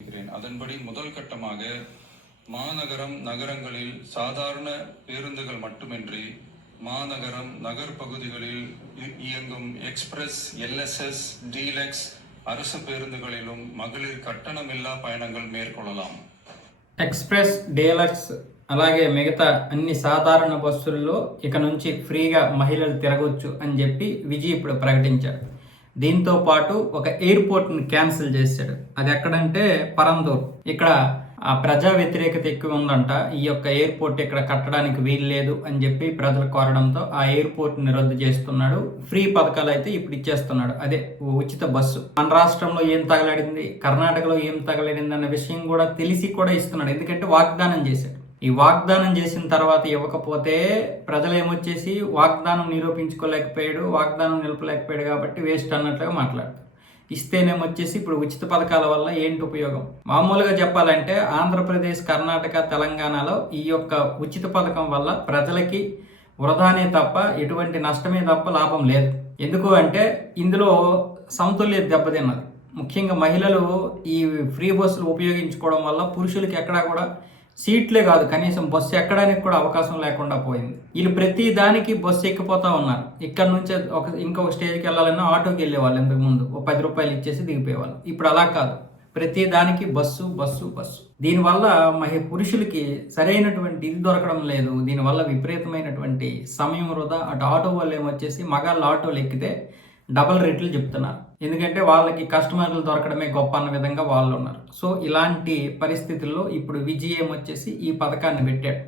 அதன்படி முதல் கட்டமாக மாநகரம் நகரங்களில் சாதாரண பேருந்துகள் மட்டுமின்றி மாநகரம் நகர் பகுதிகளில் இயங்கும் எக்ஸ்பிரஸ், எல்எஸ்எஸ், டீலக்ஸ் அரசு பேருந்துகளிலும் மகளிர் கட்டணமில்லா பயணங்கள் மேற்கொள்ளலாம். ఎక్స్ప్రెస్, డీలక్స్ అలాగే మిగతా అన్ని సాధారణ బస్సుల్లో ఇక నుంచి ఫ్రీగా మహిళలు తిరగొచ్చు అని చెప్పి విజయ్ ఇప్పుడు ప్రకటించాడు. దీంతో పాటు ఒక ఎయిర్పోర్ట్ని క్యాన్సిల్ చేశాడు. అది ఎక్కడంటే పరందూర్. ఇక్కడ ఆ ప్రజా వ్యతిరేకత ఎక్కువ ఉందంట. ఈ యొక్క ఎయిర్పోర్ట్ ఇక్కడ కట్టడానికి వీలు లేదు అని చెప్పి ప్రజలు కోరడంతో ఆ ఎయిర్పోర్ట్ని రద్దు చేస్తున్నాడు. ఫ్రీ పథకాలు అయితే ఇప్పుడు ఇచ్చేస్తున్నాడు. అదే ఉచిత బస్సు. మన రాష్ట్రంలో ఏం తగలడింది, కర్ణాటకలో ఏం తగలడింది అన్న విషయం కూడా తెలిసి కూడా ఇస్తున్నాడు. ఎందుకంటే వాగ్దానం చేశాడు. ఈ వాగ్దానం చేసిన తర్వాత ఇవ్వకపోతే ప్రజలు ఏమొచ్చేసి వాగ్దానం నిరూపించుకోలేకపోయాడు, వాగ్దానం నిలపలేకపోయాడు కాబట్టి వేస్ట్ అన్నట్లుగా మాట్లాడతారు. ఇస్తేనేమొచ్చేసి ఇప్పుడు ఉచిత పథకాల వల్ల ఏంటి ఉపయోగం? మామూలుగా చెప్పాలంటే ఆంధ్రప్రదేశ్, కర్ణాటక, తెలంగాణలో ఈ యొక్క ఉచిత పథకం వల్ల ప్రజలకి వృధానే తప్ప ఎటువంటి నష్టమే తప్ప లాభం లేదు. ఎందుకు అంటే ఇందులో సమతుల్యత దెబ్బతిన్నది. ముఖ్యంగా మహిళలు ఈ ఫ్రీ బస్సులు ఉపయోగించుకోవడం వల్ల పురుషులకి ఎక్కడా కూడా సీట్లే కాదు, కనీసం బస్సు ఎక్కడానికి కూడా అవకాశం లేకుండా పోయింది. వీళ్ళు ప్రతి దానికి బస్సు ఎక్కిపోతా ఉన్నారు. ఇక్కడ నుంచి ఇంకొక స్టేజ్కి వెళ్ళాలన్నా ఆటోకి వెళ్ళేవాళ్ళు. ఇంతకుముందు ఓ 10 రూపాయలు ఇచ్చేసి దిగిపోయేవాళ్ళు. ఇప్పుడు అలా కాదు, ప్రతి దానికి బస్సు బస్సు బస్సు. దీనివల్ల పురుషులకి సరైనటువంటి ఇది దొరకడం లేదు. దీనివల్ల విపరీతమైనటువంటి సమయం వృధా. అటు ఆటో వాళ్ళు ఏమొచ్చేసి మగాళ్ళు ఆటోలు ఎక్కితే డబల్ రేట్లు చెప్తున్నారు. ఎందుకంటే వాళ్ళకి కస్టమర్లు దొరకడమే గొప్ప అన్న విధంగా వాళ్ళు ఉన్నారు. సో ఇలాంటి పరిస్థితుల్లో ఇప్పుడు విజయ్ ఏమొచ్చేసి ఈ పథకాన్ని పెట్టాడు.